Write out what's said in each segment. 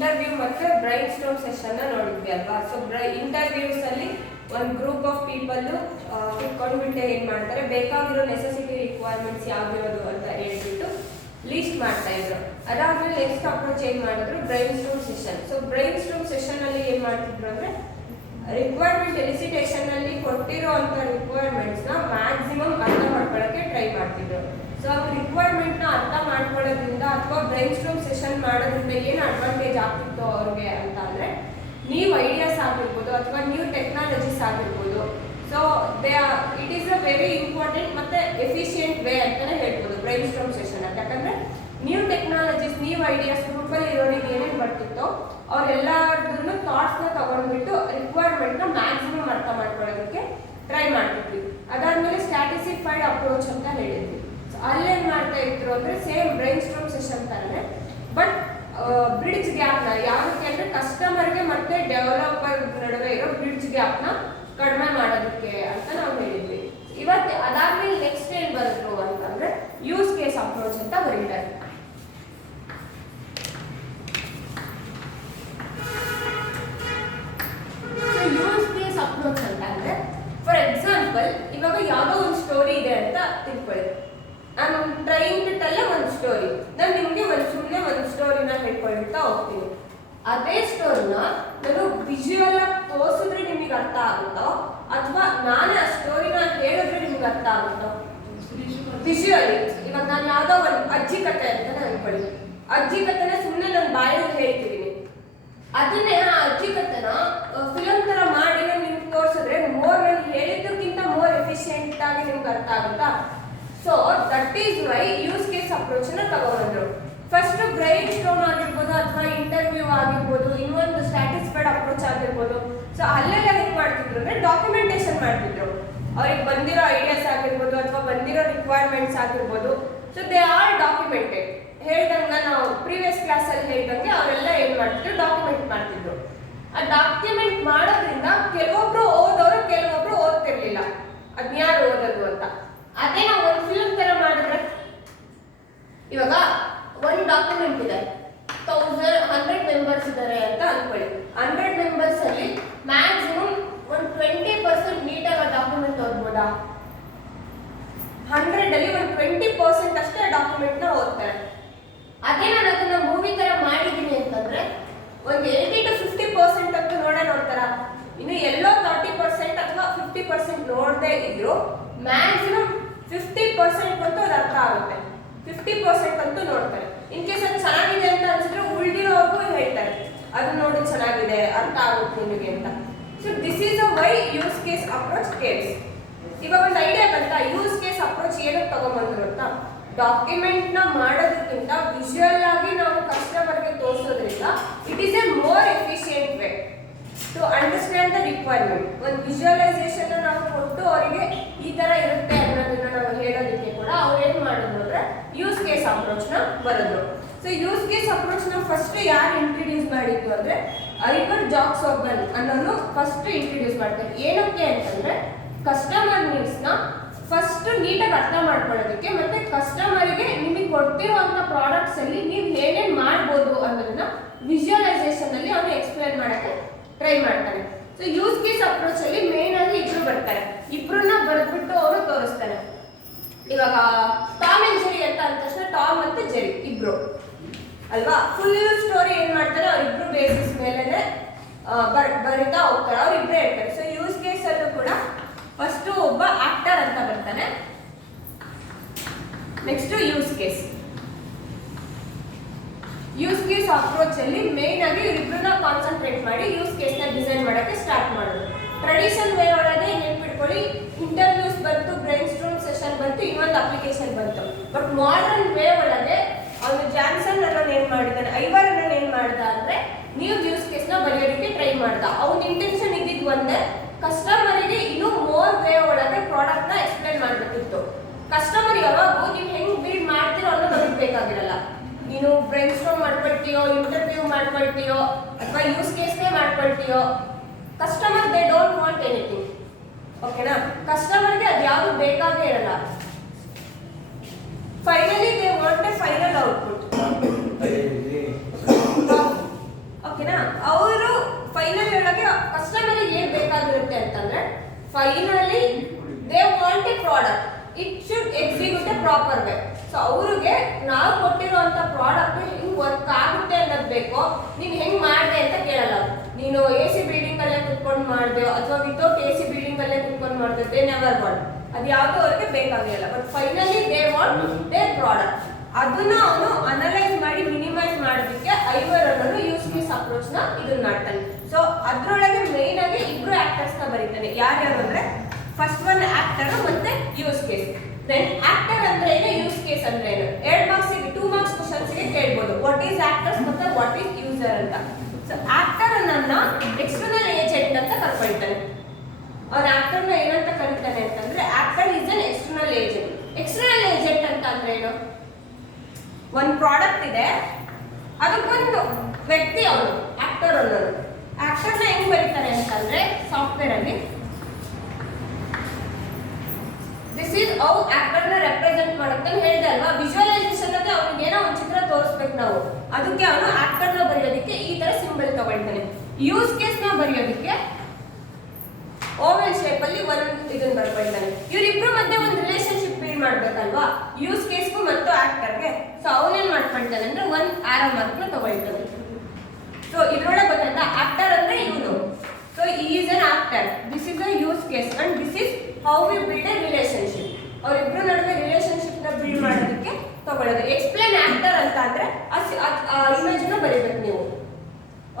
Interview ಮತ್ತೆ brain storm session ನೋಡಿದ್ವಿ ಅಲ್ವಾ. ಸೊ ಇಂಟರ್ವ್ಯೂಸ್ ಅಲ್ಲಿ ಒಂದು ಗ್ರೂಪ್ ಆಫ್ ಪೀಪಲ್ ಕುತ್ಕೊಂಡ್ಬಿಟ್ಟು ಏನ್ ಮಾಡ್ತಾರೆ, ಬೇಕಾಗಿರೋ ನೆಸೆಸಿಟಿ ರಿಕ್ವೈರ್ಮೆಂಟ್ಸ್ ಯಾವ್ದಿರೋದು ಅಂತ ಹೇಳ್ಬಿಟ್ಟು ಲೀಸ್ಟ್ ಮಾಡ್ತಾ ಇದ್ರು. ಅದಾದ್ಮೇಲೆ ನೆಕ್ಸ್ಟ್ ಅಪ್ರೋಚ್ ಏನ್ ಮಾಡಿದ್ರು, brain storm session. So brain storm session ಅಲ್ಲಿ ಏನ್ ಮಾಡ್ತಿದ್ರು ಅಂದ್ರೆ ರಿಕ್ವೈರ್ಮೆಂಟ್ ಎಲಿಸಿಟೇಷನ್ ಅಲ್ಲಿ ಕೊಟ್ಟಿರೋ ಅಂತ ರಿಕ್ವೈರ್ಮೆಂಟ್ಸ್ ನ ಮ್ಯಾಕ್ಸಿಮಮ್ ಅರ್ಥ ಮಾಡ್ಕೊಳ್ಳೋಕೆ ಟ್ರೈ ಮಾಡ್ತಿದ್ರು. ಸೊ ಅವ್ರ ರಿಕ್ವೈರ್ಮೆಂಟ್ ನ ಅರ್ಥ ಮಾಡ್ಕೊಳ್ಳೋದ್ರಿಂದ ಅಥವಾ ಬ್ರೈನ್ ಸ್ಟೋಮ್ ಸೆಷನ್ ಮಾಡೋದ್ರಿಂದ ಏನು ಅಡ್ವಾಂಟೇಜ್ ಆಗ್ತಿತ್ತು ಅವ್ರಿಗೆ ಅಂತ ಅಂದ್ರೆ, ನ್ಯೂ ಐಡಿಯಾಸ್ ಆಗಿರ್ಬೋದು ಅಥವಾ ನ್ಯೂ ಟೆಕ್ನಾಲಜೀಸ್ ಆಗಿರ್ಬೋದು. So it is a very important ಮತ್ತೆ ಎಫಿಷಿಯಂಟ್ ವೇ ಅಂತಾನೆ ಹೇಳ್ಬೋದು ಬ್ರೈನ್ ಸ್ಟೋಮ್ ಸೆಷನ್ ಅಂತ. ಯಾಕಂದ್ರೆ ನ್ಯೂ ಟೆಕ್ನಾಲಜೀಸ್, ನ್ಯೂ ಐಡಿಯಾಸ್ ಗ್ರೂಪಲ್ಲಿ ಇರೋರಿಗೆ ಏನೇನು ಬರ್ತಿತ್ತೋ ಅವ್ರೆಲ್ಲರದನ್ನು ಥಾಟ್ಸ್ನ ತಗೊಂಡ್ಬಿಟ್ಟು ರಿಕ್ವೈರ್ಮೆಂಟ್ ನ ಮ್ಯಾಕ್ಸಿಮಮ್ ಅರ್ಥ ಮಾಡ್ಕೊಳ್ಳೋದಕ್ಕೆ ಟ್ರೈ ಮಾಡ್ತಿದ್ವಿ. ಅದಾದ್ಮೇಲೆ ಸ್ಟ್ಯಾಟಿಸ್ಟಿಫೈಡ್ ಅಪ್ರೋಚ್ ಅಂತ ಹೇಳಿದ್ವಿ. ಅಲ್ಲೇನ್ ಮಾಡ್ತಾ ಇದ್ರು ಅಂದ್ರೆ ಸೇಮ್ ಬ್ರೈನ್ ಸ್ಟೋಮ್ ಸೆಷನ್ ತರನೇ, ಬಟ್ ಬ್ರಿಡ್ಜ್ ಗ್ಯಾಪ್ ನ ಯಾವಕ್ಕೆ ಅಂದ್ರೆ ಕಸ್ಟಮರ್ಗೆ ಮತ್ತೆ ಡೆವಲಪರ್ ನಡುವೆ ಇರೋ ಬ್ರಿಡ್ಜ್ ಗ್ಯಾಪ್ ನ ಕಡಿಮೆ ಮಾಡೋದಕ್ಕೆ ಅಂತ ನಾವು ಹೇಳಿದ್ವಿ. ಇವತ್ತು ಅದಾದ್ಮೇಲೆ ನೆಕ್ಸ್ಟ್ ಏನ್ ಬರುತ್ತೋ ಅಂತಂದ್ರೆ ಯೂಸ್ ಕೇಸ್ ಅಪ್ರೋಚ್ ಅಂತ ಬರೀತಾರೆ. ಯೂಸ್ ಕೇಸ್ ಅಪ್ರೋಚ್ ಅಂತ ಅಂದ್ರೆ, ಫಾರ್ ಎಕ್ಸಾಂಪಲ್ ಇವಾಗ ಯಾವುದೋ ಒಂದು ಸ್ಟೋರಿ ಇದೆ ಅಂತ ತಿಳ್ಕೊಳ್ಳಿ. ನಾನು ಟ್ರೈನ್ ಬಿಟ್ಟಲ್ಲೇ ಒಂದು ಸ್ಟೋರಿ, ನಾನು ನಿಮಗೆ ಸುಮ್ಮನೆ ಒಂದು ಸ್ಟೋರಿನ ಹೇಳ್ಕೊಳ್ತಾ ಹೋಗ್ತೀನಿ. ಅದೇ ಸ್ಟೋರಿನ ನಾನು ವಿಜುವಲ್ ಆಗಿ ತೋರಿಸಿದ್ರೆ ನಿಮಗೆ ಅರ್ಥ ಆಗುತ್ತೋ ಅಥವಾ ನಾನೇ ಆ ಸ್ಟೋರಿನ ಹೇಳಿದ್ರೆ ನಿಮ್ಗೆ ಅರ್ಥ ಆಗುತ್ತೋ? ವಿಜುವಲಿ. ಇವಾಗ ನಾನು ಯಾವುದೋ ಒಂದು ಅಜ್ಜಿ ಕಥೆ ಅಂತ ಅನ್ಕೊಳ್ಳಿ, ಅಜ್ಜಿ ಕಥೆನ ಸುಮ್ಮನೆ ನಾನು ಬಾಯಲ್ಲಿ ಹೇಳ್ತಿದ್ದೀನಿ. ಅದನ್ನೇ ಆ ಅಜ್ಜಿ ಕಥೆನ ಫಿಲಮ್ ತರ ಮಾಡಿ ನಾನು ನಿಮ್ಗೆ ತೋರಿಸಿದ್ರೆ ಮೋರ್ ನಾನು ಹೇಳಿದ್ದಕ್ಕಿಂತ ಮೋರ್ ಎಫಿಷಿಯೆಂಟ್ ಆಗಿ ನಿಮ್ಗೆ ಅರ್ಥ ಆಗುತ್ತಾ? So that is why use case approach ನ ತಗೊಂಡ್ರು. ಫಸ್ಟ್ ಬ್ರೈನ್ ಸ್ಟೋಮ್ ಆಗಿರ್ಬೋದು ಅಥವಾ ಇಂಟರ್ವ್ಯೂ ಆಗಿರ್ಬೋದು, ಇನ್ನೊಂದು ಸ್ಟ್ಯಾಟಿಸ್ಫೈಡ್ ಅಪ್ರೋಚ್ ಆಗಿರ್ಬೋದು. ಸೊ ಅಲ್ಲೆಲ್ಲ ಹೇಗೆ ಮಾಡ್ತಿದ್ರು ಅಂದ್ರೆ ಡಾಕ್ಯುಮೆಂಟೇಶನ್ ಮಾಡ್ತಿದ್ರು. ಅವ್ರಿಗೆ ಬಂದಿರೋ ಐಡಿಯಾಸ್ ಆಗಿರ್ಬೋದು ಅಥವಾ ಬಂದಿರೋ ರಿಕ್ವೈರ್ಮೆಂಟ್ಸ್ ಆಗಿರ್ಬೋದು. So they are documented. ಹೇಳ್ದಂಗೆ ನಾವು ಪ್ರೀವಿಯಸ್ ಕ್ಲಾಸ್ ಅಲ್ಲಿ ಹೇಳ್ದಂಗೆ ಅವರೆಲ್ಲ ಏನ್ ಮಾಡ್ತಿದ್ರು, ಡಾಕ್ಯುಮೆಂಟ್ ಮಾಡ್ತಿದ್ರು. ಆ ಡಾಕ್ಯುಮೆಂಟ್ ಮಾಡೋದ್ರಿಂದ ಕೆಲವೊಬ್ರು ಓದೋರು ಕೆಲವೊಬ್ರು ಓದ್ತಿರ್ಲಿಲ್ಲ, ಅದ್ನ್ಯಾರು ಓದೋದು ಅಂತ. ಅದೇ ನಾವು ಒಂದು ಫಿಲ್ಮ್ ತರ ಮಾಡಿದ್ರೆ, ಇವಾಗ ಒಂದು ಡಾಕ್ಯುಮೆಂಟ್ ಇದೆ, 100 ಮೆಂಬರ್ಸ್ ಇದ್ದಾರೆ ಅಂತ ಅನ್ಕೊಳ್ಳಿ. 100 ಮೆಂಬರ್ಸ್ ಅಲ್ಲಿ ಮ್ಯಾಕ್ಸಿಮಮ್ ಒಂದು 20% ನೀಟಾಗಿ ಡಾಕ್ಯುಮೆಂಟ್ ಓದ್ಬೋದಾ? 100 ಅಲ್ಲಿ ಒಂದು 20% ಅಷ್ಟೇ ಡಾಕ್ಯುಮೆಂಟ್ ನ ಓದ್ತಾರೆ. ಅದೇ ನಾನು ಅದನ್ನ ಮೂವಿ ತರ ಮಾಡಿದ್ದೀನಿ ಅಂತಂದ್ರೆ ಒಂದು 80 to 50% ಅಂತೂ ನೋಡ್ತಾರ. ಇನ್ನು ಎಲ್ಲೋ 30% ಅಥವಾ 50% ನೋಡದೆ ಇದ್ರು ಮ್ಯಾಕ್ಸಿಮಮ್ 50% ಅಂತೂ ಅದು ಅರ್ಥ ಆಗುತ್ತೆ. 50% ಅಂತೂ ನೋಡ್ತಾರೆ. ಇನ್ ಕೇಸ್ ಅದು ಚೆನ್ನಾಗಿದೆ ಅಂತ ಅನ್ಸಿದ್ರೆ ಉಳಿದಿರೋರ್ಗೂ ಹೇಳ್ತಾರೆ, ಅದು ನೋಡಿ ಚೆನ್ನಾಗಿದೆ, ಅರ್ಥ ಆಗುತ್ತೆ ನಿಮಗೆ ಅಂತ. So this is a why use case approach cares. ಇವಾಗ ಒಂದು ಐಡಿಯಾ ಬಂತ, ಯೂಸ್ ಕೇಸ್ ಅಪ್ರೋಚ್ ಏನಕ್ಕೆ ತಗೊಂಡ್ಬಂದ್ರು ಅಂತ. ಡಾಕ್ಯುಮೆಂಟ್ ನ ಮಾಡೋದಕ್ಕಿಂತ ವಿಜುವಲ್ ಆಗಿ ನಾವು ಕಸ್ಟಮರ್ಗೆ ತೋರಿಸೋದ್ರಿಂದ it is a more efficient way to understand the requirement. ಒಂದು ವಿಜುವಲೈಸೇಷನ್ ನಾವು ಕೊಟ್ಟು ಅವರಿಗೆ ಈ ತರ ಇರುತ್ತೆ ಅನ್ನೋದನ್ನ ನಾವು ಹೇಳೋದಕ್ಕೆ ಕೂಡ ಅವ್ರು ಏನ್ ಮಾಡಿದ್ರು ಅಂದ್ರೆ ಯೂಸ್ ಕೇಸ್ ಅಪ್ರೋಚ್ ನ ಬರೆದ್ರು. ಸೊ ಯೂಸ್ ಕೇಸ್ ಅಪ್ರೋಚ್ ನ ಫಸ್ಟ್ ಯಾರು ಇಂಟ್ರೊಡ್ಯೂಸ್ ಮಾಡಿದ್ದು ಅಂದ್ರೆ ಐವರ್ ಜಾಕ್ಸೋಬನ್ ಅನ್ನೋನು ಫಸ್ಟ್ ಇಂಟ್ರೊಡ್ಯೂಸ್ ಮಾಡ್ತಾರೆ. ಏನಕ್ಕೆ ಅಂತಂದ್ರೆ ಕಸ್ಟಮರ್ ನೀಡ್ಸ್ ನ ಫಸ್ಟ್ ನೀಟಾಗಿ ಅರ್ಥ ಮಾಡ್ಕೊಳ್ಳೋದಕ್ಕೆ ಮತ್ತೆ ಕಸ್ಟಮರ್ಗೆ ನಿಮಗೆ ಕೊಡ್ತಿರುವಂತ ಪ್ರಾಡಕ್ಟ್ಸ್ ಅಲ್ಲಿ ನೀವು ಏನೇನ್ ಮಾಡ್ಬೋದು ಅನ್ನೋದನ್ನ ವಿಜುವಲೈಸೇಷನ್ ಅಲ್ಲಿ ಅವನು ಎಕ್ಸ್ಪ್ಲೈನ್ ಮಾಡಕ್ಕೆ ಟ್ರೈ ಮಾಡ್ತಾರೆ. ಸೊ ಯೂಸ್ ಕೇಸ್ ಅಪ್ರೋಚ್ ಅಲ್ಲಿ ಮೇನ್ ಆಗಿ ಇಬ್ರು ಬರ್ತಾರೆ, ಇಬ್ರನ್ನ ಬರೆದ್ಬಿಟ್ಟು ಅವರು ತೋರಿಸ್ತಾರೆ. ಇವಾಗ ಟಾಮ್ ಅಂಡ್ ಜೆರಿ ಅಂತ ಅಂದ ತಕ್ಷಣ ಟಾಮ್ ಮತ್ತೆ ಜೆರಿ ಇಬ್ರು ಅಲ್ವಾ, ಫುಲ್ ಸ್ಟೋರಿ ಏನ್ ಮಾಡ್ತಾರೆ ಅವ್ರಿಬ್ರು ಬೇಸಿಸ್ ಮೇಲೆ ಬರಿತಾ ಹೋಗ್ತಾರೆ, ಅವ್ರಿಬ್ರೇ ಹೇಳ್ತಾರೆ. ಸೊ ಯೂಸ್ ಕೇಸ್ ಅಲ್ಲೂ ಕೂಡ ಫಸ್ಟ್ ಒಬ್ಬ ಆಕ್ಟರ್ ಅಂತ ಬರ್ತಾನೆ, next use case. Use case approach ಅಲ್ಲಿ ಮೇನ್ ಆಗಿ ಇವ್ರಿಬ್ರನ್ನ ಕಾನ್ಸಂಟ್ರೇಟ್ ಮಾಡಿ ಯೂಸ್ ಕೇಸ್ ನ ಡಿಸೈನ್ ಮಾಡಕ್ಕೆ ಸ್ಟಾರ್ಟ್ ಮಾಡೋದು. ಟ್ರೆಡಿಷನಲ್ ವೇ ಒಳಗೆ ನೆನ್ಪಿಟ್ಕೊಳ್ಳಿ, ಇಂಟರ್ವ್ಯೂಸ್ ಬಂತು, ಬ್ರೈನ್ ಸ್ಟೋಮ್ ಸೆಷನ್ ಬಂತು, ಇನ್ನೊಂದು ಅಪ್ಲಿಕೇಶನ್ ಬಂತು. ಬಟ್ ಮಾಡರ್ನ್ ವೇ ಒಳಗೆ ಅವನು ಜಾನ್ಸನ್ ಅನ್ನೋನು ಏನ್ ಮಾಡಿದ್ದಾನೆ, ಐವರ್ ಅನ್ನೋನು ಏನ್ ಮಾಡ್ದ ಅಂದ್ರೆ ನೀವು ಯೂಸ್ ಕೇಸ್ ನ ಬರೆಯೋದಕ್ಕೆ ಟ್ರೈ ಮಾಡ್ದ. ಅವನ ಇಂಟೆನ್ಷನ್ ಇದ್ದಿದ್ದು ಒಂದೇ, ಕಸ್ಟಮರಿಗೆ ಇನ್ನೂ ಮೋರ್ ವೇ ಒಳಗೆ ಪ್ರಾಡಕ್ಟ್ ನ ಎಕ್ಸ್ಪ್ಲೈನ್ ಮಾಡ್ಬೇಕಿತ್ತು. ಕಸ್ಟಮರ್ ಯಾವಾಗೂ ನೀವು ಹೆಂಗ್ ಬಿಲ್ಡ್ ಮಾಡ್ತೀರೋ ಅನ್ನೋದು ಅವ್ರಿಗೆ ಬೇಕಾಗಿರಲ್ಲ. ನೀನು ಬ್ರೈನ್ ಸ್ಟೋಮ್ ಮಾಡ್ಕೊಳ್ತೀಯೋ, ಇಂಟರ್ವ್ಯೂ ಮಾಡ್ಕೊಳ್ತೀಯೋ ಅಥವಾ ಯೂಸ್ ಕೇಸ್ನೇ ಮಾಡ್ಕೊಳ್ತೀಯೋ, customer they don't want anything. ಓಕೆನಾ? ಕಸ್ಟಮರ್ಗೆ ಅದು ಯಾವುದು ಬೇಕಾಗೇ ಇರಲ್ಲ. Finally they want a final output. ಓಕೆನಾ. ಅವರು ಫೈನಲ್ ಒಳಗೆ ಕಸ್ಟಮರ್ ಏನ್ ಬೇಕಾಗಿರುತ್ತೆ ಅಂತಂದ್ರೆ finally they want a product, it should execute a proper way. So ಅವ್ರಿಗೆ ನಾವು ಕೊಟ್ಟಿರುವಂತ ಪ್ರಾಡಕ್ಟ್ ಹೆಂಗ್ ವರ್ಕ್ ಆಗುತ್ತೆ ಅನ್ನೋದು ಬೇಕು. ನೀನ್ ಹೆಂಗ್ ಮಾಡಿದೆ ಅಂತ ಕೇಳಲ್ಲ. ನೀನು AC ಬಿಲ್ಡಿಂಗ್ ಅಲ್ಲೇ ಕುತ್ಕೊಂಡು ಮಾಡಿದೆ ಅಥವಾ ವಿತೌಟ್ AC ಬಿಲ್ಡಿಂಗ್ ಅಲ್ಲೇ ಕುತ್ಕೊಂಡು ಮಾಡಿದೆ, ದೇ ನೆವರ್ ವಾಂಟ್. ಅದು ಯಾವುದು ಅವ್ರಿಗೆ ಬೇಕಾಗಿಲ್ಲ. But finally they want there product. ಅದನ್ನ ಅವನು ಅನಲೈಸ್ ಮಾಡಿ ಮಿನಿಮೈಸ್ ಮಾಡೋದಕ್ಕೆ ಐವರ್ ಅನ್ನೋನು ಯೂಸ್ ಕೇಸ್ ಅಪ್ರೋಚ್ ನ ಇದನ್ನ ಮಾಡ್ತಾನೆ. ಸೊ ಅದ್ರೊಳಗೆ ಮೇನ್ ಆಗಿ ಇಬ್ರು ಆಕ್ಟರ್ಸ್ ನ ಬರೀತಾನೆ. ಯಾರ್ಯಾರು ಅಂದ್ರೆ ಫಸ್ಟ್ ಒನ್ ಆಕ್ಟರ್ ಮತ್ತೆ ಯೂಸ್ ಕೇಸ್. ದೆನ್ ಆಕ್ಟರ್ ಅಂದ್ರೆ ಏನು, ಯೂಸ್ ಕೇಸ್ ಅಂದ್ರೆ ಏನು, 2 ಮಾರ್ಕ್ಸ್ 2 ಮಾರ್ಕ್ಸ್ ಕ್ವಶನ್ಸ್ ಗೆ ಕೇಳಬಹುದು. ವಾಟ್ ಈಸ್ ಆಕ್ಟರ್ಸ್ ಮತ್ತೆ ವಾಟ್ ಈಸ್ ಯೂಸರ್ ಅಂತ. ಸೊ ಆಕ್ಟರ್ ಅನ್ನನ್ನ ಎಕ್ಸ್ಟರ್ನಲ್ ಏಜೆಂಟ್ ಅಂತ ಕರ್ಕೊಳ್ತಾನೆ. ಅವ್ರ ಆಕ್ಟರ್ ನ ಏನಂತ ಕರೀತಾನೆ ಅಂತಂದ್ರೆ actor is an external agent. External agent ಅಂತ ಅಂದ್ರೆ ಏನು, ಒಂದು ಪ್ರಾಡಕ್ಟ್ ಇದೆ, ಅದಕ್ಕೊಂದು ವ್ಯಕ್ತಿ ಅವನು ಆಕ್ಟರ್ ಅನ್ನೋದು. ಆಕ್ಟರ್ ನ ಹೆಂಗ್ ಬರೀತಾರೆ ಅಂತಂದ್ರೆ ಸಾಫ್ಟ್ವೇರ್ ಅಲ್ಲಿ ದಿಸ್ ಈಸ್ ಹೌ ಆಕ್ಟರ್ ನ ರೆಪ್ರೆಸೆಂಟ್ ಮಾಡುತ್ತೆ ಹೇಳ್ದೆ ಅಲ್ವಾ. ವಿಜುವಲೈಸೇಷನ್ ಅಂದ್ರೆ ಅವ್ನಿಗೆ ಏನೋ ಒಂದು ಚಿತ್ರ ತೋರಿಸ್ಬೇಕು ನಾವು, ಅದಕ್ಕೆ ಅವನು ಆಕ್ಟರ್ ನ ಬರೆಯೋದಕ್ಕೆ ಈ ತರ ಸಿಂಬಲ್ ತಗೊಳ್ತಾನೆ. ಯೂಸ್ ಕೇಸ್ ನ ಬರೆಯೋದಕ್ಕೆ ಓವಲ್ ಶೇಪ್ ಅಲ್ಲಿ ಒಂದು ಇದನ್ನ ಬರ್ಕೊಳ್ತಾನೆ. ಇವರಿಬ್ರು ಮಧ್ಯೆ ಒಂದು ರಿಲೇಶನ್ಶಿಪ್ ಬಿಲ್ಡ್ ಮಾಡ್ಬೇಕಲ್ವಾ ಯೂಸ್ ಕೇಸ್ಗೂ ಮತ್ತು ಆಕ್ಟರ್ಗೆ. ಸೊ ಅವನೇನ್ ಮಾಡ್ಕೊಳ್ತಾನೆ ಅಂದ್ರೆ ಒಂದು ಆರೋ ಮಾರ್ಕ್ ನ ತಗೊಳ್ತಾನೆ. ಸೊ ಇದ್ರೊಳಗೆ ಗೊತ್ತಾಯ್ತಾ, ಆಕ್ಟರ್ ಅಂದ್ರೆ ಇವನು. So is an actor, this is a use case and this is how we build A relationship. ಅವರಿಬ್ರು ನಡುವೆ ರಿಲೇಶನ್ಶಿಪ್ ನ ಬಿಲ್ಡ್ ಮಾಡೋದಕ್ಕೆ ತಗೊಳ್ಳೋದು. ಎಕ್ಸ್ಪ್ಲೇನ್ ಆಕ್ಟರ್ ಅಂತ ಅಂದ್ರೆ ಇಮೇಜ್ ನ ಬರೀಬೇಕು ನೀವು,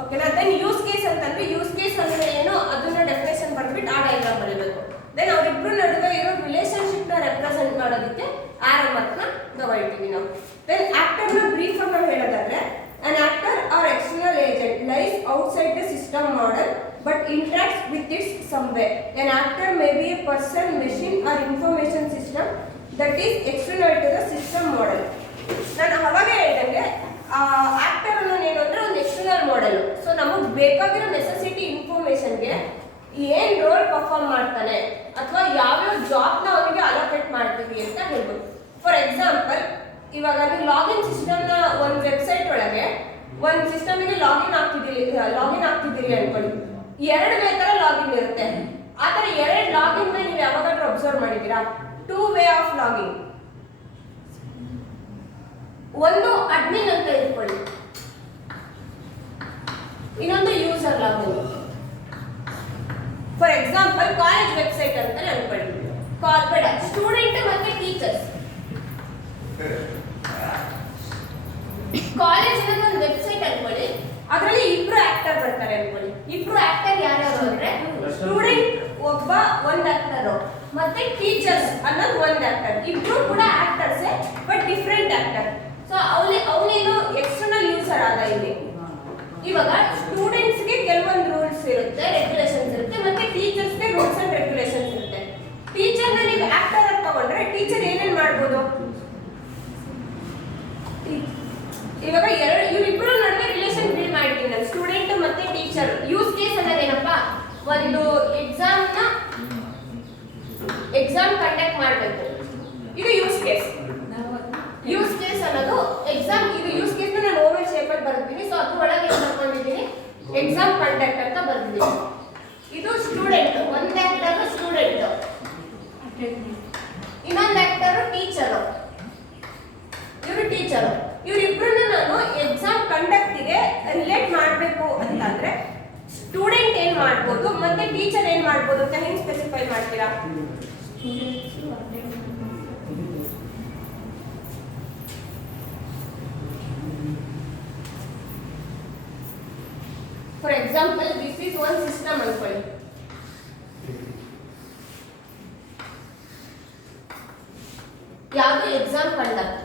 ಓಕೆನಾ. ದೆನ್ ಯೂಸ್ ಕೇಸ್ ಅಂತಂದ್ರೆ ಯೂಸ್ ಕೇಸ್ ಅಂದ್ರೆ ಏನು ಅದನ್ನ ಡೆಫಿನೇಷನ್ ಬರ್ಬಿಟ್ಟು ಆ ಡಯಾಗ್ರಾಮ್ ಬರೀಬೇಕು. ದೆನ್ ಅವರಿಬ್ರು ನಡುವೆ ಇರೋ ರಿಲೇಶನ್ಶಿಪ್ ನ ರೆಪ್ರೆಸೆಂಟ್ ಮಾಡೋದಕ್ಕೆ ಆರೋ ಮಾರ್ಕ್ ನ ತಗೊಳ್ತೀವಿ ನಾವು. ದೆನ್ ಆಕ್ಟರ್ ನ ಬ್ರೀಫ್ ಅನ್ನು ಹೇಳೋದಾದ್ರೆ an actor or external agent lies outside the system model but interacts with it somewhere. An actor may be a person, machine or information system that is external to the system model. ನಾನು ಅವಾಗ ಹೇಳಿದಂಗೆ actor ಅನ್ನೋದು ಏನು ಅಂದ್ರೆ ಒಂದು external model. So ನಮಗೆ ಬೇಕಾಗಿರೋ necessity ಇನ್ಫಾರ್ಮೇಶನ್ಗೆ ಏನ್ ರೋಲ್ ಪರ್ಫಾರ್ಮ್ ಮಾಡ್ತಾನೆ ಅಥವಾ ಯಾವ್ಯಾವ ಜಾಬ್ನ ಅವನಿಗೆ ಅಲೋಕೇಟ್ ಮಾಡ್ತೀವಿ ಅಂತ ಹೇಳ್ಬೋದು. ಫಾರ್ ಎಕ್ಸಾಂಪಲ್, ಇವಾಗ ನೀವು ಲಾಗಿನ್ ಸಿಸ್ಟಮ್ ನ ಒಂದು ವೆಬ್ಸೈಟ್ ಒಳಗೆ ಒಂದು ಸಿಸ್ಟಮ್ಗೆ ಲಾಗಿನ್ ಆಗ್ತಿದ್ದೀರಿ ಅನ್ಕೊಳ್ಳಿ. 2 ತರ ಲಾಗಿನ್ ಇರುತ್ತೆ. ಆ ತರ 2 ಲಾಗಿನ್ ನೀವು ಯಾವಾಗಾದ್ರೂ ಅಬ್ಸರ್ವ್ ಮಾಡಿದ್ದೀರಾ? 2 ವೇ ಆಫ್ ಲಾಗಿನ್. ಒಂದು ಅಡ್ಮಿನ್ ಅಂತ ಇಟ್ಕೊಳ್ಳಿ, ಇನ್ನೊಂದು user login. For example college website ಅಂತ ಅನ್ಕೊಳ್ಳಿ. ಬೇಡ, ಸ್ಟೂಡೆಂಟ್ ಮತ್ತೆ ಟೀಚರ್ಸ್. ಕಾಲೇಜ್ ಒಂದು ವೆಬ್ಸೈಟ್ ಅನ್ಕೊಳ್ಳಿ, ಅದರಲ್ಲಿ ಇಬ್ರು ಆಕ್ಟರ್ ಬರ್ತಾರೆ ಅನ್ಕೊಳ್ಳಿ. ಇಬ್ರು ಆಕ್ಟರ್ ಯಾರ್ಯಾರು ಅಂದ್ರೆ ಸ್ಟೂಡೆಂಟ್ ಒಂದು ಆಕ್ಟರ್ ಮತ್ತೆ ಟೀಚರ್ಸ್ ಅನ್ನೋದು ಒಂದು ಆಕ್ಟರ್. ಇಬ್ರು ಕೂಡ actors but different actor. So ಅವನೇನು ಎಕ್ಸ್ಟರ್ನಲ್ ಯೂಸರ್ ಆದ ಇಲ್ಲಿ. ಇವಾಗ ಸ್ಟೂಡೆಂಟ್ಸ್ ಗೆ ಕೆಲವೊಂದು ರೂಲ್ಸ್ ಇರುತ್ತೆ, ರೆಗ್ಯುಲೇಷನ್ಸ್ ಇರುತ್ತೆ, ಮತ್ತೆ ಟೀಚರ್ಸ್ ಗೆ ರೂಲ್ಸ್ ಅಂಡ್ ರೆಗ್ಯುಲೇಷನ್ಸ್ ಇರುತ್ತೆ. ಟೀಚರ್ ನ ನೀವು ಆಕ್ಟರ್ ಅಂತ ತಗೊಂಡ್ರೆ ಟೀಚರ್ ಏನೇನ್ ಮಾಡ್ಬೋದು, ಇವಾಗ ಇವರಿಬ್ಬರು ನಡುವೆ ರಿಲೇಷನ್ ಬಿಲ್ಡ್ ಮಾಡಿದ್ದೀನಿ ನಾನು, ಸ್ಟೂಡೆಂಟ್ ಮತ್ತೆ ಟೀಚರ್. ಯೂಸ್ ಕೇಸ್ ಅನ್ನೋದೇನಪ್ಪ, ಒಂದು ಎಕ್ಸಾಮ್ ಕಂಡಕ್ಟ್ ಮಾಡಬೇಕು, ಇದು ಯೂಸ್ ಕೇಸ್. ಯೂಸ್ ಕೇಸ್ ಅನ್ನೋದು ಎಕ್ಸಾಮ್, ಇದು ಯೂಸ್ ಕೇಸ್ ನಾನು ಓವಲ್ ಶೇಪ್ ಅಲ್ಲಿ ಬರ್ತೀನಿ. ಸೊ ಅದ್ರ ಒಳಗೆ ಏನು ಬರ್ಕೊಂಡಿದ್ದೀನಿ, ಎಕ್ಸಾಮ್ ಕಂಡಕ್ಟ್ ಅಂತ ಬರ್ತಿದ್ದೀನಿ. ಇದು ಸ್ಟೂಡೆಂಟ್, ಒಂದು ಆಕ್ಟರ್ ಸ್ಟೂಡೆಂಟ್, ಇನ್ನೊಂದು ಆಕ್ಟರ್ ಟೀಚರ್. ಇವರು ಟೀಚರ್. ಇವರಿಬ್ಬರನ್ನ ನಾನು ಎಕ್ಸಾಮ್ ಕಂಡಕ್ಟಿಗೆ ರಿಲೇಟ್ ಮಾಡಬೇಕು ಅಂತಂದ್ರೆ ಸ್ಟೂಡೆಂಟ್ ಏನ್ ಮಾಡ್ಬೋದು ಮತ್ತೆ ಟೀಚರ್ ಏನ್ ಮಾಡ್ಬೋದು ಅಂತ ಹೆಂಗ್ ಸ್ಪೆಸಿಫೈ ಮಾಡ್ತೀರಾ? For example, this is one system ಅನ್ಕೊಳ್ಳಿ. ಯಾವುದು ಎಕ್ಸಾಮ್ ಕಂಡಕ್ಟ್,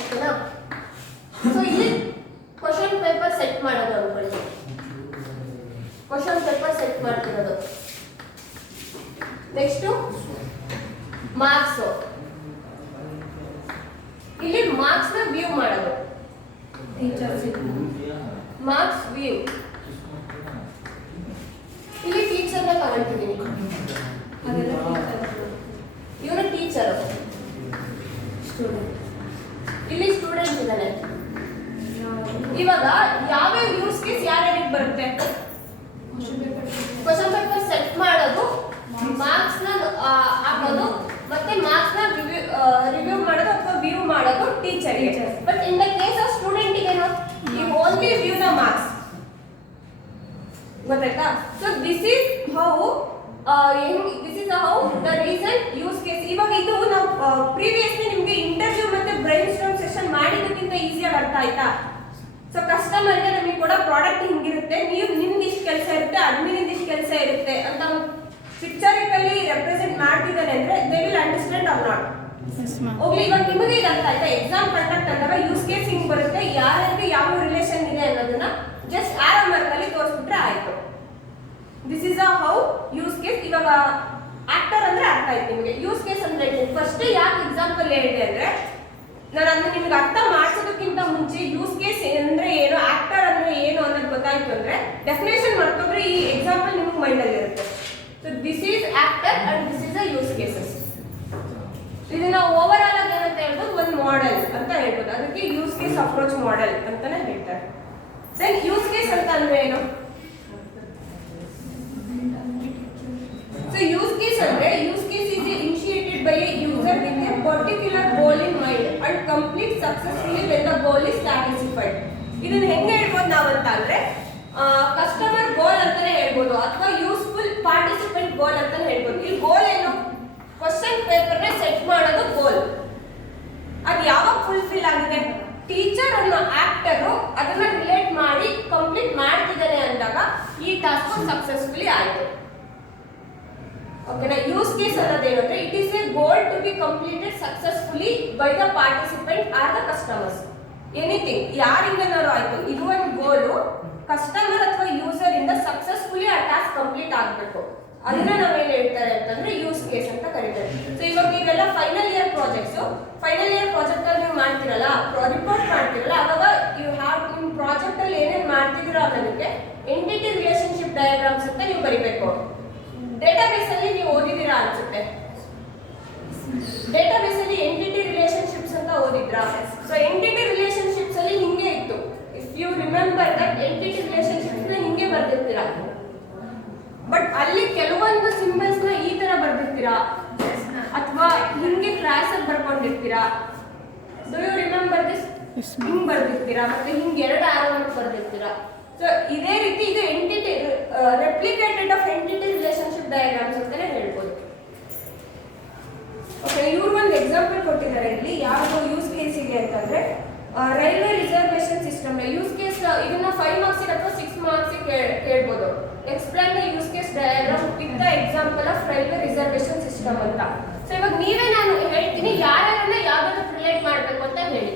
ಓಕೆನಾ. ಸೊ ಇಲ್ಲಿ ಕ್ವಶನ್ ಪೇಪರ್ ಸೆಟ್ ಮಾಡೋದು ಅನ್ಕೊಳ್ಳಿ. ಕ್ವಶನ್ ಪೇಪರ್ ಸೆಟ್ ಮಾಡ್ತಿರೋದು. ನೆಕ್ಸ್ಟ್ ಮಾರ್ಕ್ಸ್, ಇಲ್ಲಿ ಮಾರ್ಕ್ಸ್ ನ ವ್ಯೂ ಮಾಡೋದು. ಮಾರ್ಕ್ಸ್ ವ್ಯೂ, ಇಲ್ಲಿ ಟೀಚರ್ ನ ತಗೊಳ್ತಿದ್ದೀನಿ. ಇವನು ಟೀಚರ್, ಇಲ್ಲಿ ಸ್ಟೂಡೆಂಟ್ ಇದ್ದಾನೆ. ಇವಾಗ ಯಾವ್ಯಾವ ಯೂಸ್ ಕೇಸ್ ಯಾರ್ಯಾರಿಗೆ ಬರುತ್ತೆ? ಕ್ವಶನ್ ಪೇಪರ್ ಸೆಟ್ ಮಾಡೋದು, ಮಾರ್ಕ್ಸ್ ನ ಹಾಕೋದು, ಮತ್ತೆ ಮಾರ್ಕ್ಸ್ ನ ರಿವ್ಯೂ ಮಾಡೋದು ಅಥವಾ ವ್ಯೂ ಮಾಡೋದು ಟೀಚರ್ಗೆ. But in the case of student ಏನು, you only view the marks. ಗೊತ್ತಾಯ್ತಾ? So this is how the reason use case. ಇವಾಗ ಇದು ನಾವು ಪ್ರೀವಿಯಸ್ಲಿ ನಿಮಗೆ ಇಂಟರ್ವ್ಯೂ ಮತ್ತೆ ಬ್ರೈನ್ ಸ್ಟಾರ್ಮ್ ಸೆಷನ್ ಮಾಡಿದ್ದಕ್ಕಿಂತ ಈಸಿಯಾಗಿ ಅರ್ಥ ಆಯ್ತಾ? ಸೊ ಕಸ್ಟಮರ್ಗೆ ನಮಗೆ ಕೂಡ ಪ್ರಾಡಕ್ಟ್ ಹಿಂಗಿರುತ್ತೆ, ನೀವು ನಿಮ್ದು ಇಷ್ಟು ಕೆಲಸ ಇರುತ್ತೆ, ಅಡ್ಮಿನಿಂದ ಇಷ್ಟು ಕೆಲಸ ಇರುತ್ತೆ ಅಂತ ಪಿಕ್ಚರಿಕಲಿ ರೆಪ್ರೆಸೆಂಟ್ ಮಾಡ್ತಿದ್ದಾರೆ ಅಂದ್ರೆ they will understand or not. ಹೋಗ್ಲಿ, ಇವಾಗ ನಿಮಗೆ ಇದು ಅರ್ಥ ಆಯ್ತಾ? ಎಕ್ಸಾಮ್ ಕಂಡಕ್ಟ್ ಅಂದಾಗ ಯೂಸ್ ಕೇಸ್ ಹಿಂಗ್ ಬರುತ್ತೆ, ಯಾರಿಗೆ ಯಾವ ರಿಲೇಷನ್ ಇದೆ ಅನ್ನೋದನ್ನ ಜಸ್ಟ್ ಆರೋ ಮಾರ್ಕ್ ಅಲ್ಲಿ ತೋರಿಸ್ಬಿಟ್ರೆ ಆಯ್ತು. This is how use case. ಇವಾಗ ಆಕ್ಟರ್ ಅಂದ್ರೆ ಅರ್ಥ ಆಯ್ತು ನಿಮಗೆ. ಯೂಸ್ ಕೇಸ್ ಅಂದ್ರೆ ಫಸ್ಟ್ ಯಾಕೆ ಎಕ್ಸಾಂಪಲ್ ಹೇಳಿದೆ ಅಂದ್ರೆ, ನಾನು ಅದನ್ನ ನಿಮ್ಗೆ ಅರ್ಥ ಮಾಡಿಸೋದಕ್ಕಿಂತ ಮುಂಚೆ ಯೂಸ್ ಕೇಸ್ ಅಂದ್ರೆ ಏನು, ಆಕ್ಟರ್ ಅಂದ್ರೆ ಏನು ಅನ್ನೋದು ಗೊತ್ತಾಯ್ತು ಅಂದ್ರೆ ಡೆಫಿನೇಷನ್ ಮಾಡ್ಕೊಂಡ್ರೆ ಈ ಎಕ್ಸಾಂಪಲ್ ನಿಮ್ಗೆ ಮೈಂಡ್ ಅಲ್ಲಿ ಇರುತ್ತೆ. So this is actor and this is a use cases. ಇದನ್ನ ಓವರ್ ಆಲ್ ಆಗಿ ಏನಂತ ಹೇಳ್ಬೋದು, ಒಂದು ಮಾಡೆಲ್ ಅಂತ ಹೇಳ್ಬೋದು. ಅದಕ್ಕೆ ಯೂಸ್ ಕೇಸ್ ಅಪ್ರೋಚ್ ಮಾಡೆಲ್ ಅಂತಾನೆ ಹೇಳ್ತಾರೆ. ದೆನ್ ಯೂಸ್ ಕೇಸ್ ಅಂತ ಅಂದ್ರೆ ಏನು? So use case andre, use case is initiated by a user with a particular goal in mind and complete successfully when the goal is satisfied. ಇದನ್ನ ಹೆಂಗೆ ಹೇಳ್ಬೋದು ನಾವು ಅಂತ ಅಂದ್ರೆ, ಕಸ್ಟಮರ್ ಗೋಲ್ ಅಂತಾನೆ ಹೇಳ್ಬೋದು ಅಥವಾ ಯೂಸ್ಫುಲ್ ಪಾರ್ಟಿಸಿಪೆಂಟ್ ಗೋಲ್ ಅಂತಾನೆ ಹೇಳ್ಬೋದು. ಈ ಗೋಲ್ ಏನು? ಕ್ವಶನ್ ಪೇಪರ್ ನ ಸೆಟ್ ಮಾಡೋದು ಗೋಲ್. ಅದು ಯಾವಾಗ ಫುಲ್ಫಿಲ್ ಆಗಿದೆ? ಟೀಚರ್ ಅನ್ನೋ ಆಕ್ಟರ್ ಅದನ್ನ ರಿಲೇಟ್ ಮಾಡಿ ಕಂಪ್ಲೀಟ್ ಮಾಡ್ತಿದ್ದಾನೆ ಅಂದಾಗ ಈ ಟಾಸ್ಕ್ ಸಕ್ಸಸ್ಫುಲಿ ಆಯಿತು. ಓಕೆನಾ? ಯೂಸ್ ಕೇಸ್ ಅನ್ನೋದೇನು ಅಂದ್ರೆ, it is a goal to be completed successfully by the participant or the customers. Anything ಯಾರಿಂದನಾರು ಆಯ್ತು, ಇದು ಒಂದು ಗೋಲು ಕಸ್ಟಮರ್ ಅಥವಾ ಯೂಸರ್ ಇಂದ ಸಕ್ಸಸ್ಫುಲಿ ಆ ಟಾಸ್ಕ್ ಕಂಪ್ಲೀಟ್ ಆಗಬೇಕು. ಅದನ್ನ ನಾವೇನು ಹೇಳ್ತಾರೆ ಅಂತಂದ್ರೆ ಯೂಸ್ ಕೇಸ್ ಅಂತ ಕರೀತಾರೆ. ಸೊ ಇವಾಗ ನೀವೆಲ್ಲ ಫೈನಲ್ ಇಯರ್ ಪ್ರಾಜೆಕ್ಟ್ಸ್ ಅಲ್ಲಿ ನೀವು ಮಾಡ್ತಿರಲ್ಲ, ರಿಪೋರ್ಟ್ ಮಾಡ್ತಿರಲ್ಲ, ಅವಾಗ ಯು ಹ್ಯಾವ್ ನಿಮ್ಮ ಪ್ರಾಜೆಕ್ಟ್ ಅಲ್ಲಿ ಏನೇನು ಮಾಡ್ತಿದ್ದೀರೋ ಅನ್ನೋದಕ್ಕೆ ಎಂಟಿಟಿ ರಿಲೇಶನ್ಶಿಪ್ ಡಯಾಗ್ರಾಮ್ಸ್ ಅಂತ ನೀವು ಬರಿಬೇಕು. ಡೇಟಾಬೇಸ್ ಅಲ್ಲಿ ನೀವು ಓದಿದ್ದೀರಾ ಅನ್ಸುತ್ತೆ. ಡೇಟಾಬೇಸ್ ಅಲ್ಲಿ ಎಂಟಿಟಿ ರಿಲೇಶನ್ಶಿಪ್ಸ್ ಅಂತ ಓದಿದ್ರಾ? ಸೊ ಎಂಟಿಟಿ ರಿಲೇಶನ್ಶಿಪ್ಸ್ ಅಲ್ಲಿ ಹಿಂಗೆ ಇತ್ತು. If you remember that entity relationships ನ ಹಿಂಗೆ ಬರ್ದಿರ್ತೀರಾ. ಬಟ್ ಅಲ್ಲಿ ಕೆಲವೊಂದು ಸಿಂಬಲ್ಸ್ ನ ಈ ತರ ಬರ್ದಿರ್ತೀರಾ ಅಥವಾ ಹಿಂಗೆ ಕ್ಲಾಸ್ ಅಲ್ಲಿ ಬರ್ಕೊಂಡಿರ್ತೀರಾ. Do you remember this? ಹಿಂಗ್ ಬರ್ದಿರ್ತೀರಾ ಮತ್ತೆ ಹಿಂಗೆ ಎರಡು ಆರೋ ಬರ್ದಿರ್ತೀರಾ. ಸೊ ಇದೇ ರೀತಿ ಇದು entity ರೆಪ್ಲಿಕೇಟೆಡ್ of entity relationship diagrams ಅಂತಾನೆ ಹೇಳ್ಬೋದು. ಓಕೆ, ಇವ್ರು ಒಂದು ಎಕ್ಸಾಂಪಲ್ ಕೊಟ್ಟಿದ್ದಾರೆ ಇಲ್ಲಿ. ಯಾವುದು ಯೂಸ್ ಕೇಸ್ ಇದೆ ಅಂತಂದ್ರೆ, railway reservation system use case. ಇದನ್ನ 5 ಮಾರ್ಕ್ಸ್ ಅಥವಾ 6 ಮಾರ್ಕ್ಸ್ ಕೇಳ್ಬೋದು. Explain the use case diagram with the example of railway reservation system ಅಂತ. ಸೊ ಇವಾಗ ನೀವೇ ನಾನು ಹೇಳ್ತೀನಿ, ಯಾರ್ಯಾರನ್ನ ಯಾವ್ದಾದ್ರು ರಿಲೇಟ್ ಮಾಡಬೇಕು ಅಂತ ಹೇಳಿ.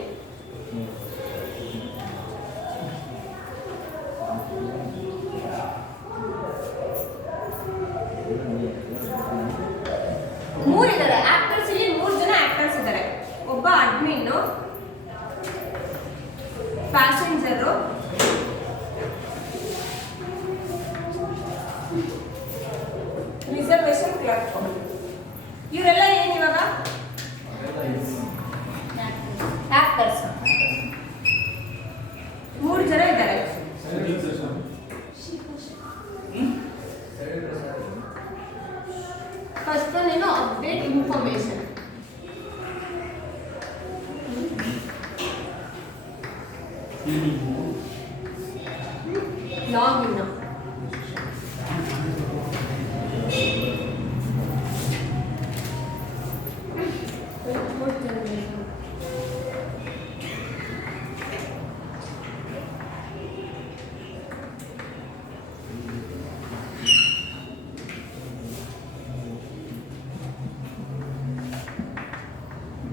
ಮೂರಿದ್ದಾರೆ ಆಕ್ಟರ್ಸ್. ಇಲ್ಲಿ 3 ಜನ ಆಕ್ಟರ್ಸ್ ಇದ್ದಾರೆ. ಒಬ್ಬ ಅಡ್ಮಿನ್, ಪ್ಯಾಸೆಂಜರು, ರಿಸರ್ವೇಶನ್ ಕ್ಲರ್ಕ್. ಇವರೆಲ್ಲ ಏನು ಇವಾಗ? ಆಕ್ಟರ್ಸ್. 3 ಜನ ಇದ್ದಾರೆ. ಫಸ್ಟ್ ಏನು update information. Login.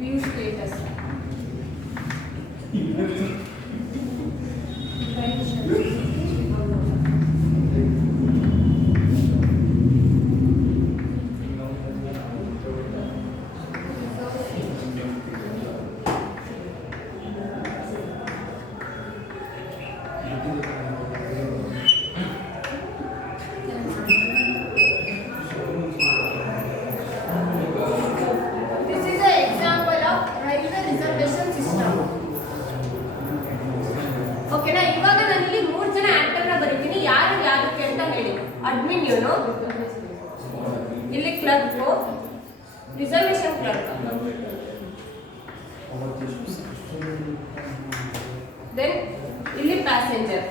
View status. ಓಕೆನಾ? ಇವಾಗ ನಾನು ರಿಸರ್ವೇಶನ್, ಇಲ್ಲಿ ಕ್ಲರ್ಕ್, ರಿಸರ್ವೇಶನ್ ಕ್ಲರ್ಕ್, ದೆನ್ ಇಲ್ಲಿ ಪ್ಯಾಸೆಂಜರ್.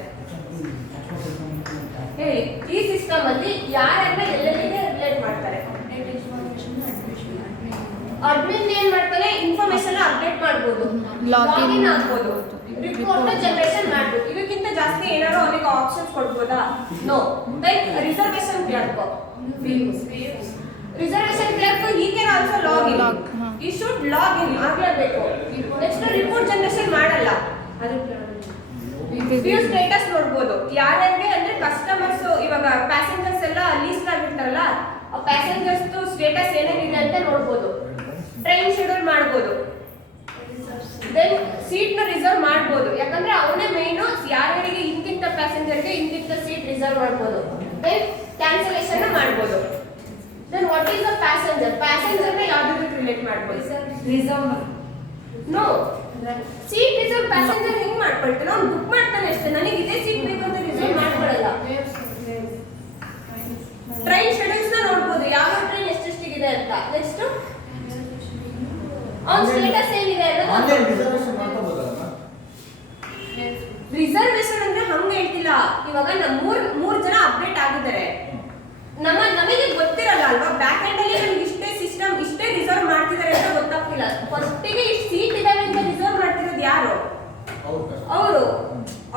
ಹೇಳಿ, ಈ ಸಿಸ್ಟಮ್ ಅಲ್ಲಿ ಯಾರನ್ನ ಎಲ್ಲೆಲ್ಲಿಗೆ ರಿಲೇಟ್ ಮಾಡ್ತಾರೆ? ಅಡ್ಮಿನ್ ಏನ್ ಮಾಡ್ತಾನೆ? ಇನ್ಫಾರ್ಮೇಶನ್ ಅಪ್ಡೇಟ್ ಮಾಡ್ಬೋದು, ಲಾಗಿನ್ ಆಗ್ಬೋದು, ರಿಪೋರ್ಟ್ ಜನರೇಷನ್ ಮಾಡ್ಬೋದು. ಇದಕ್ಕಿಂತ ಜಾಸ್ತಿ ಏನಾದ್ರು ಅವನಿಗೆ ಆಪ್ಷನ್ಸ್ ಕೊಡ್ಬೋದಾ? No. Then reservation clerk, reservation clerk he can also log in, he should log in ಆಗಲೇಬೇಕು. ನೆಕ್ಸ್ಟ್ ರಿಪೋರ್ಟ್ ಜನರೇಷನ್ ಮಾಡಲ್ಲ, ವ್ಯೂ ಸ್ಟೇಟಸ್ ನೋಡ್ಬೋದು. ಯಾರ್ಯಾರಿಗೆ ಅಂದ್ರೆ ಕಸ್ಟಮರ್ಸ್, ಇವಾಗ ಪ್ಯಾಸೆಂಜರ್ಸ್ ಎಲ್ಲ ಲೀಸ್ಟ್ ಆಗಿರ್ತಾರಲ್ಲ, ಆ ಪ್ಯಾಸೆಂಜರ್ಸ್ ಸ್ಟೇಟಸ್ ಏನೇನಿದೆ ಅಂತ ನೋಡ್ಬೋದು. ಟ್ರೈನ್ ಶೆಡ್ಯೂಲ್ ಮಾಡ್ಬೋದು, ದೆನ್ ಸೀಟ್ ನ ರಿಸರ್ವ್ ಮಾಡ್ಬೋದು, ಯಾಕಂದ್ರೆ ಅವನೇ ಮೇನ್. ಯಾರ್ಯಾರಿಗೆ ಇಂತಿಂತ ಪ್ಯಾಸೆಂಜರ್ಗೆ ಇಂತಿಂತ ಸೀಟ್ ರಿಸರ್ವ್ ಮಾಡ್ಬೋದು. ದೆನ್ ಕ್ಯಾನ್ಸಲೇಷನ್ ಮಾಡ್ಬೋದು. Then what is the passenger? Passenger ನ ಯಾವ್ದಕ್ಕೆ ರಿಲೇಟ್ ಮಾಡ್ಬೋದು? Reserve. No, seat reserve passenger ಹೆಂಗ್ ಮಾಡ್ಕೊಳ್ತಾನೆ? ಅವ್ನು ಬುಕ್ ಮಾಡ್ತಾನೆ ಅಷ್ಟೇ, ನನಗೆ ಇದೇ ಸೀಟ್ ಬೇಕು ಅಂತ ರಿಸರ್ವ್ ಮಾಡ್ಕೊಳ್ಳಲ್ಲ. ಟ್ರೈನ್ ಶೆಡ್ಯೂಲ್ಸ್ ನ ನೋಡ್ಬೋದು, ಯಾವ ಟ್ರೈನ್ ಎಷ್ಟೆಷ್ಟಿಗಿದೆ ಅಂತ. ನೆಕ್ಸ್ಟ್ ಆನ್ ಸ್ಟೇಟಸ್ ಏನಿದೆ ಅನ್ನೋದು. ರಿಸರ್ವೇಶನ್ ಅಂದ್ರೆ ಹಂಗ ಹೇಳ್ತಿಲ್ಲ. ಇವಾಗ ನಮ್ಮ ಮೂರ್ ಜನ ಅಪ್ಡೇಟ್ ಆಗಿದ್ದಾರೆ, ನಮಗೆ ಗೊತ್ತಿರಲ್ಲ ಅಲ್ವಾ, ಬ್ಯಾಕ್ ಎಂಡ್ ಅಲ್ಲಿ ನಮ್ಗೆ ಇಷ್ಟೇ ಸಿಸ್ಟಮ್ ಇಷ್ಟೇ ರಿಸರ್ವ್ ಮಾಡ್ತಿದ್ದಾರೆ ಅಂತ ಗೊತ್ತಾಗ್ತಿಲ್ಲ. ಫಸ್ಟಿಗೆ ಇಷ್ಟು ಸೀಟ್ ಇದಾವೆ ಅಂತ ರಿಸರ್ವ್ ಮಾಡ್ತಿರೋದು ಯಾರು? ಅವರು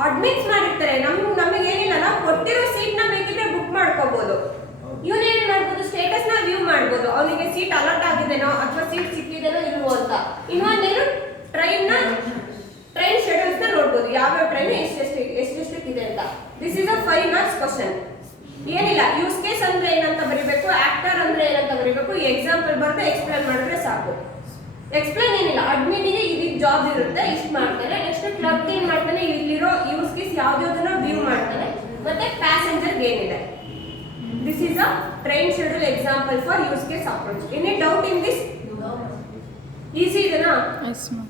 ಅಡ್ಮಿನ್ಸ್ ಮಾಡಿರ್ತಾರೆ. ನಮಗೆ ಏನಿಲ್ಲ, ನಾವು ಕೊಟ್ಟಿರೋ ಸೀಟ್ ನ ಬೇಕಿದ್ರೆ ಬುಕ್ ಮಾಡ್ಕೋಬಹುದು. ಇವನೇನ್ ಮಾಡ್ಬೋದು? ಸ್ಟೇಟಸ್ ನ ವ್ಯೂ ಮಾಡ್ಬೋದು, ಅವನಿಗೆ ಸೀಟ್ ಅಲರ್ಟ್ ಆಗಿದೆನೋ ಅಥವಾ ಸೀಟ್ ಸಿಕ್ಕಿದೆನೋ ಇಲ್ವೋ ಅಂತ. ಇನ್ನೊಂದೇನು, ಟ್ರೈನ್ ಶೆಡ್ಯೂಲ್ಸ್ ನ ನೋಡ್ಬೋದು, ಯಾವ್ಯಾವ ಟ್ರೈನ್ ಎಷ್ಟೆಷ್ಟಿದೆ ಅಂತ. This is a 5 marks question. ಏನಿಲ್ಲ, ಯೂಸ್ ಕೇಸ್ ಅಂದ್ರೆ ಏನಂತ ಬರೀಬೇಕು, ಆಕ್ಟರ್ ಅಂದ್ರೆ ಏನಂತ ಬರೀಬೇಕು, ಎಕ್ಸಾಂಪಲ್ ಬರ್ದು ಎಕ್ಸ್ಪ್ಲೈನ್ ಮಾಡಿದ್ರೆ ಸಾಕು. ಎಕ್ಸ್ಪ್ಲೈನ್ ಏನಿಲ್ಲ, ಅಡ್ಮಿನಿಗೆ ಇದಕ್ಕೆ ಜಾಬ್ ಇರುತ್ತೆ, ಇಷ್ಟು ಮಾಡ್ತಾನೆ. ನೆಕ್ಸ್ಟ್ ಕ್ಲಬ್ ಏನ್ ಮಾಡ್ತಾನೆ, ಇಲ್ಲಿರೋ ಯೂಸ್ ಕೇಸ್ ಯಾವ್ದಾವ್ದನ್ನ ವ್ಯೂ ಮಾಡ್ತಾನೆ, ಮತ್ತೆ ಪ್ಯಾಸೆಂಜರ್ ಏನಿದೆ. This is a train schedule example for use case approach. Any doubt in this? Easy, is it? Yes, ma'am.